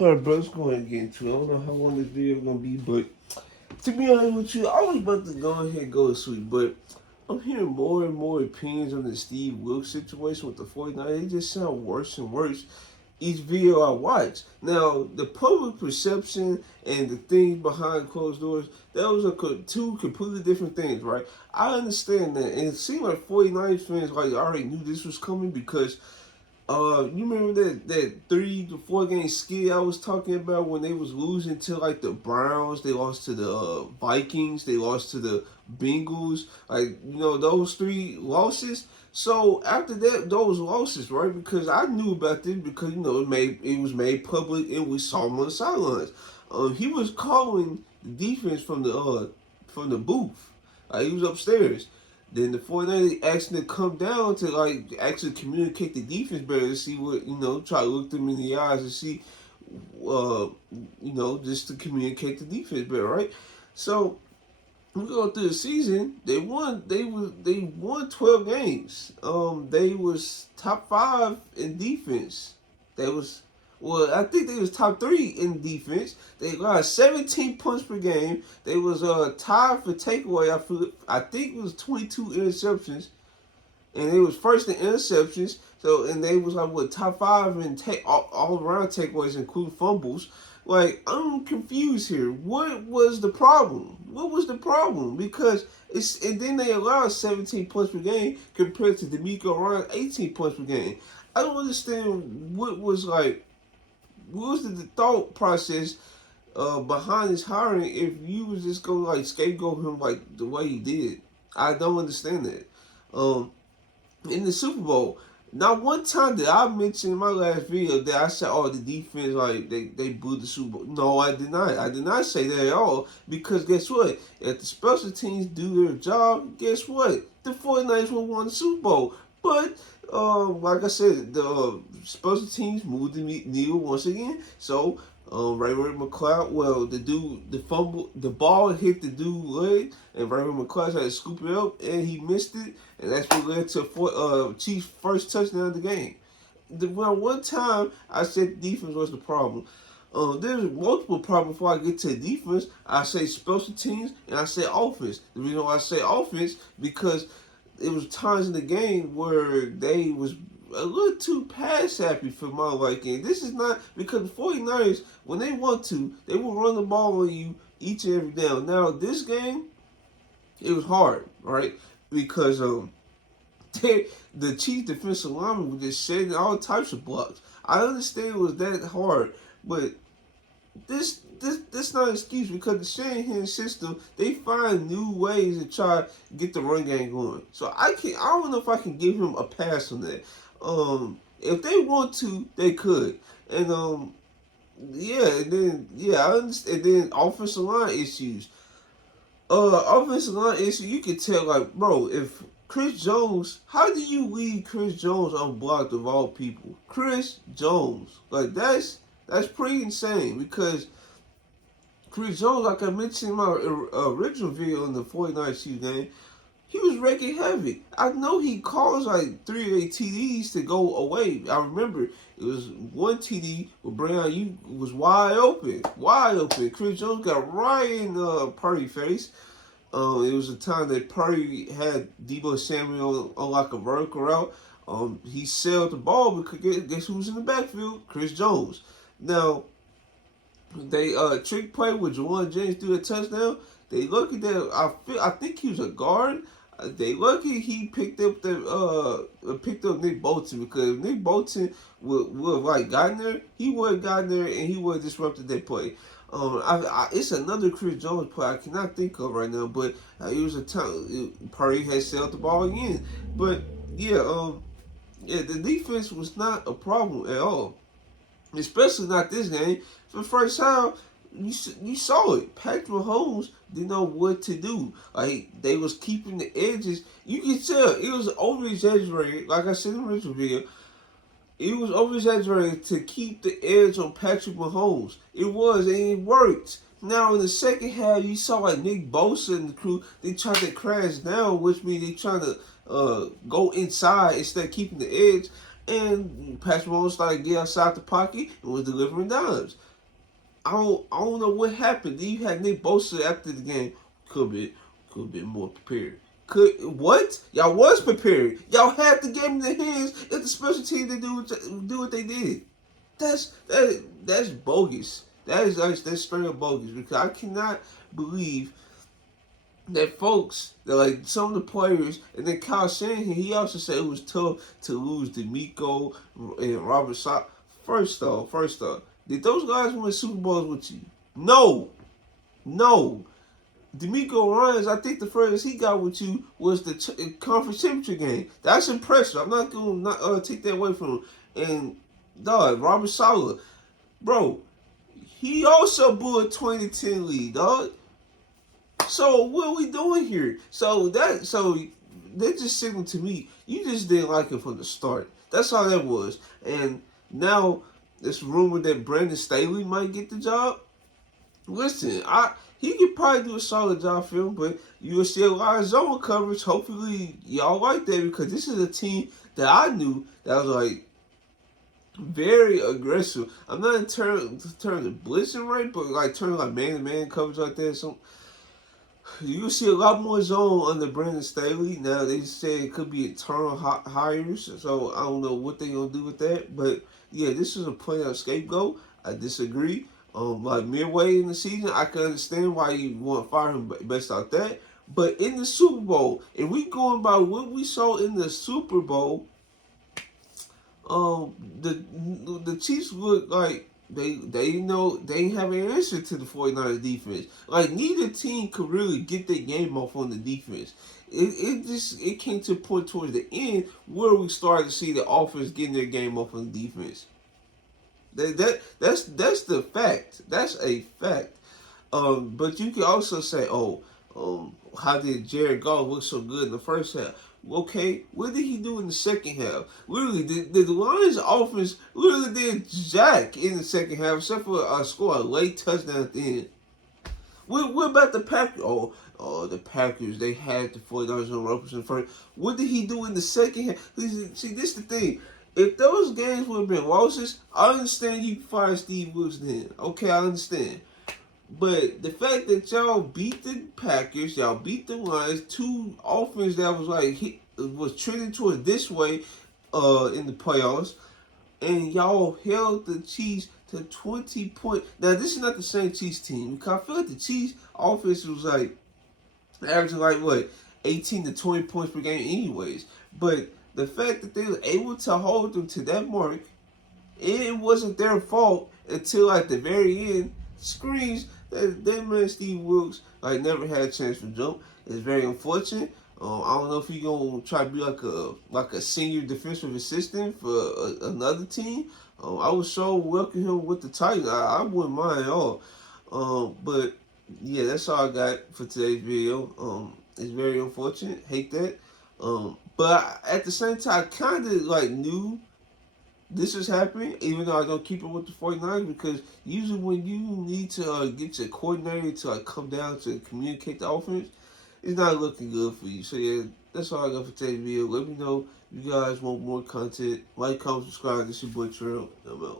Alright, bro, let's go ahead and get into it. I don't know how long this video is gonna be, but to be honest with you, I was about to go ahead and go to sleep, but I'm hearing more and more opinions on the Steve Wilks situation with the 49ers. They just sound worse and worse each video I watch. Now, the public perception and the things behind closed doors, those are two completely different things, right? I understand that. And it seemed like 49ers fans like already knew this was coming because you remember that 3 to 4 game skid I was talking about when they was losing to like the Browns, they lost to the Vikings, they lost to the Bengals, like those 3 losses. So after those losses, right? Because I knew about this because it was made public and we saw him on the sidelines. He was calling the defense from the booth. He was upstairs. Then the 49ers asked him to come down to like actually communicate the defense better to see what try to look them in the eyes and see just to communicate the defense better, right? So we go through the season, they won 12 games. They was top 5 in defense. They was I think they was top 3 in defense. They got 17 points per game. They was tied for takeaway. I think it was 22 interceptions, and they was first in interceptions. So and they was like top 5 in all around takeaways, including fumbles. Like, I'm confused here. What was the problem? What was the problem? Because and then they allowed 17 points per game compared to D'Amico Ryan 18 points per game. I don't understand what was the thought process behind his hiring if you was just gonna like scapegoat him like the way he did. I don't understand that. In the Super Bowl, not one time did I mention in my last video that I said, "Oh, the defense like they blew the Super Bowl." No, I did not. I did not say that at all because guess what? If the special teams do their job, guess what? The 49ers will win the Super Bowl. But like I said, the special teams moved the needle once again. So Ray McCloud, well, the fumble, the ball hit the dude's leg, and Ray McCloud had to scoop it up, and he missed it, and that's what led to Chiefs' first touchdown of the game. One time I said the defense was the problem. There's multiple problems before I get to the defense. I say special teams and I say offense. The reason why I say offense because it was times in the game where they was a little too pass happy for my liking. This is not because the 49ers, when they want to, they will run the ball on you each and every down. Now, this game, it was hard, right? Because the Chiefs defensive lineman was just shedding all types of blocks. I understand it was that hard, but this not an excuse because the Shanahan system, they find new ways to try to get the run game going. So I don't know if I can give him a pass on that. If they want to, they could. And I understand. And then offensive line issues. Offensive line issue, you can tell like, bro, if Chris Jones, how do you leave Chris Jones unblocked of all people? Chris Jones, like that's pretty insane because Chris Jones, like I mentioned in my original video in the 49ers Chiefs game, he was wreaking havoc. I know he caused like 3 or 8 TDs to go away. I remember it was one TD with Brown. You was wide open. Chris Jones got right in Purdy's face. It was a time that Purdy had Deebo Samuel on like a vertical route. He sailed the ball because guess who was in the backfield? Chris Jones. Now, they trick play with Juwan James through a touchdown. They lucky that I think he was a guard. They lucky he picked up Nick Bolton because if Nick Bolton would have like gotten there, he would have gotten there and he would have disrupted that play. It's another Chris Jones play I cannot think of right now, but it was a time Purdy had sailed the ball again. But the defense was not a problem at all, especially not this game. For the first time, you saw it. Patrick Mahomes didn't know what to do. Like, they was keeping the edges. You can tell it was over exaggerated. Like I said in the original video, it was over exaggerated to keep the edge on Patrick Mahomes. It was, and it worked. Now in the second half, you saw like Nick Bosa and the crew. They tried to crash down, which means they trying to go inside instead of keeping the edge. and Patrick Mahomes started getting outside the pocket and was delivering dimes. I don't know what happened. Then you had Nick Bosa after the game. Could have been more prepared. Could what? Y'all was prepared. Y'all had the game in their hands. It's the special team to do what they did. That's bogus. That's straight up bogus because I cannot believe that folks that like some of the players and then Kyle Shanahan he also said it was tough to lose D'Amico and Robert Sala. First off, did those guys win Super Bowls with you? No. D'Amico Ryans, I think the furthest he got with you was the conference championship game. That's impressive. I'm not going to take that away from him. And, dog, Robert Sala, bro, he also blew a 2010 lead, dog. So, what are we doing here? So, they just signaled to me, you just didn't like him from the start. That's all that was. And now, it's rumored that Brandon Staley might get the job. Listen, he could probably do a solid job for him, but you will see a lot of zone coverage. Hopefully, y'all like that because this is a team that I knew that was like very aggressive. I'm not in terms of blitzing right, but like terms like man-to-man coverage like that. So you will see a lot more zone under Brandon Staley. Now they say it could be internal hires, so I don't know what they're gonna do with that. But yeah, this is a playoff scapegoat. I disagree. Like midway in the season, I can understand why you want to fire him based off that. But in the Super Bowl, if we going by what we saw in the Super Bowl, the Chiefs look like they know they ain't have an answer to the 49ers defense. Like neither team could really get their game off on the defense. It came to a point towards the end where we started to see the offense getting their game off on the defense. That's the fact. That's a fact. But you can also say, how did Jared Goff look so good in the first half? Okay, what did he do in the second half? Literally, the Lions offense literally did jack in the second half, except for score a late touchdown at the end. What about the Packers? The Packers, they had the 49ers on ropes in first. What did he do in the second half? See, this is the thing. If those games would have been losses, I understand you fired Steve Wilks then. Okay, I understand. But the fact that y'all beat the Packers, y'all beat the Lions, two offense that was trending towards this way in the playoffs, and y'all held the Chiefs to 20 points. Now, this is not the same Chiefs team. Because I feel like the Chiefs offense was like averaging like, 18 to 20 points per game anyways. But the fact that they were able to hold them to that mark, it wasn't their fault until like the very end. Screens that man Steve Wilks like never had a chance for jump. It's very unfortunate. I don't know if he's gonna try to be like a senior defensive assistant for another team. I would so welcome him with the Titans. I wouldn't mind at all. But yeah, that's all I got for today's video. It's very unfortunate. Hate that. But at the same time, I kind of like knew this is happening, even though I don't keep it with the 49ers, because usually when you need to get your coordinator to come down to communicate the offense, it's not looking good for you. So yeah, that's all I got for today's video. Let me know if you guys want more content. Like, comment, subscribe. This is your boy Trail. I'm out.